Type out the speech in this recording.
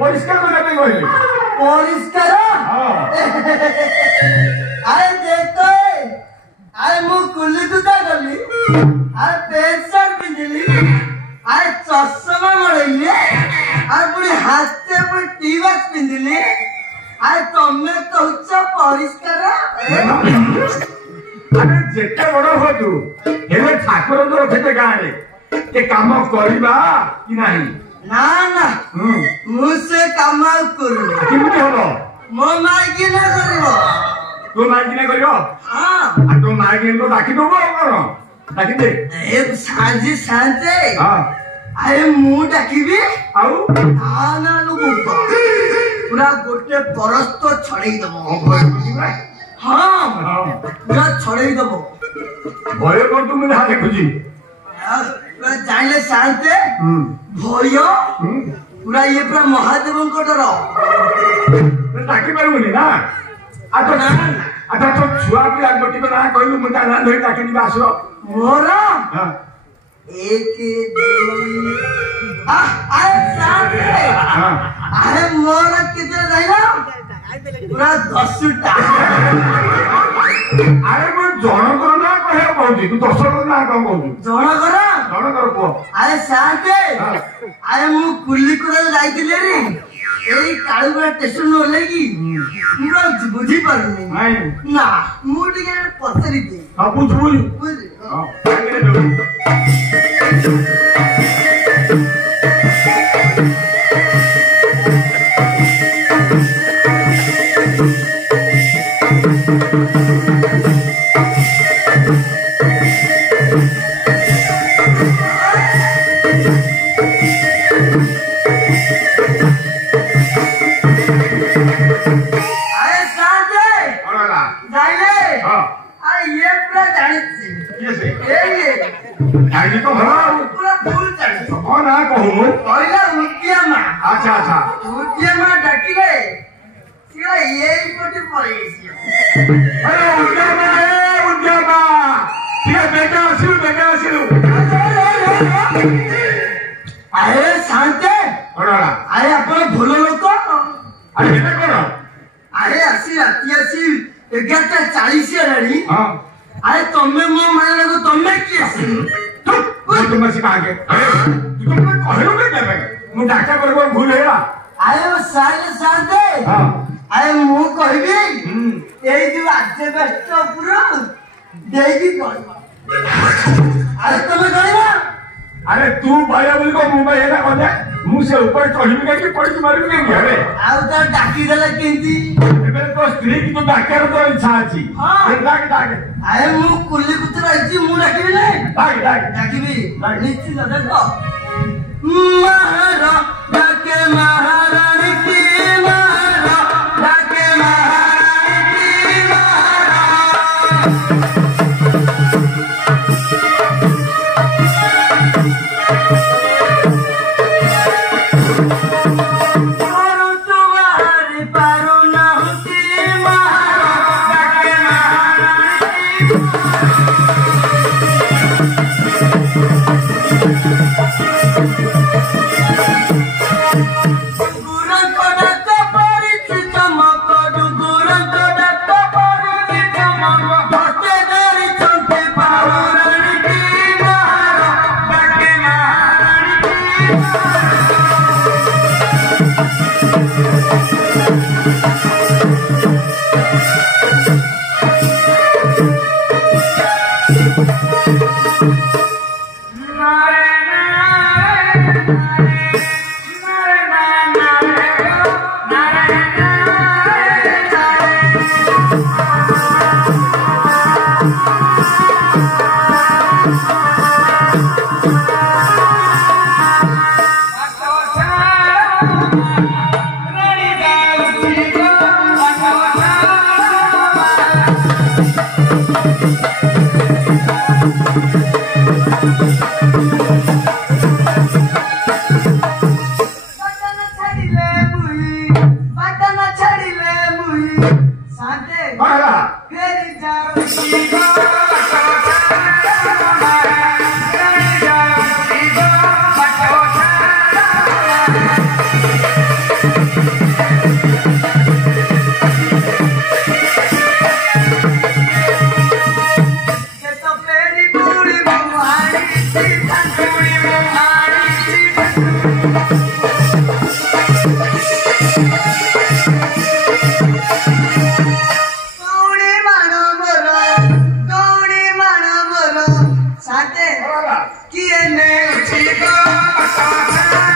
ପରିଷ୍କାର କରିବା ପାଇଁ କହିଲେ ପରିଷ୍କାର ଆରେ ଦେଖ ଆରେ ମୁଁ କୁଲି ଦୁଟା ଗଲି ଆରେ ପ୍ୟାଣ୍ଟ ସାର୍ଟ ପିନ୍ଧିଲି ଆରେ ଚଷମା ମଡେଇଲି ଆରେ ପୁଣି ହାତେ ପୁଣି ଟି ବାକ୍ସ ପିନ୍ଧିଲି ଆରେ ତମେ କହୁଛ ପରିଷ୍କାର ଆରେ ଯେତେ ବଡ ହୁଅନ୍ତୁ ହେଲେ ଠାକୁର ତ ରଖିତେ ଗାଁରେ ଏ କାମ କରିବା କି ନାହିଁ ନା ନା ମୁଁ ସେ କାମ ଆଉ କରୁନି କେମିତି ହବ ମୋ ମାଇକିନା କରିବ ତୋ ମାଇକିନା କରିବ ଆଉ ତୋ ମାଇକିନା ଡାକି ଦବୁ ଆଉ କଣ ଡାକିଦେ ଏ ସାଜି ସାଞ୍ଜେ ଆରେ ମୁଁ ଡାକିବି ଆଉ ନା ଲୋକ ପୁରା ଗୋଟେ ପରସ୍ତ ଛଡେଇ ଦବ ହଁ ପୁରା ଛଡେଇ ଦବ ଭୟ କରନ୍ତୁ ମୁଁ ଯାହା ଦେଖୁଛି ଜାଣିଲେ ଶାନ୍ତେ ଭୟ ପୁରା ଇଏ ପୁରା ମହାଦେବଙ୍କ ଡର ଡାକି ପାରିବୁନି ନା ଆଚ୍ଛା ତୋ ଛୁଆ ପିଲା ଗୋଟିକ ନାଁ କହିଲୁ ମୁଁ ତା ନାଁ ଧରି ଡାକି ଯିବା ଆସିବ ମୋର 1 2 ଆରେ ମୋର କେତେ ଯାଇଲ ପୁରା 10ଟା ଆରେ ମୁଁ ଜଣଙ୍କର ନାଁ କହିବାକୁ କହୁଛି ତୁ 10ଙ୍କର ନାଁ କଣ କହୁଛୁ ଜଣଙ୍କର କୁହ ଆରେ ସାତେ ଆରେ ମୁଁ କୁଲିକୁଡ଼ା ଯାଇଥିଲି ଏଇ କାଳୁଗୁଡ଼ା ଷ୍ଟେସନ ଓହ୍ଲେଇକି ମୁଁ ବୁଝିପାରୁନି ନା ମୁଁ ଟିକେ ପଚାରିଦିଏ ବୁଝୁ अच्छा डाकिले यही पड़े अरे शांते अरे आपण भूल लोक अरे कौन अरे आसी राति आसी 11:40 हेलानी अरे तमे मो माने को तमे की आसी तुम से आगे तुम कहलो के देबे मु डाक्टर करबो भूल हेला अरे वो साले शांते अरे मु कहबी एई जो आजे बेस्ट पुरो देगी कोन अरे तमे गइबा अरे तू भाया बोल को मुंबई हेला कोन मुझे ऊपर चढ़ी के पड़ी मारी के घरे आउ तो डाकी देला केंती एबे तो स्त्री की तो डाक्टर तो इच्छा अछि डाक अरे मु कुली कुतर आइची मु डाकिबी नै डाकिबी निश्चित देखो महारा डाके महारानी की महारा डाके महारानी की महारा हाते बोला किए ने ठीक है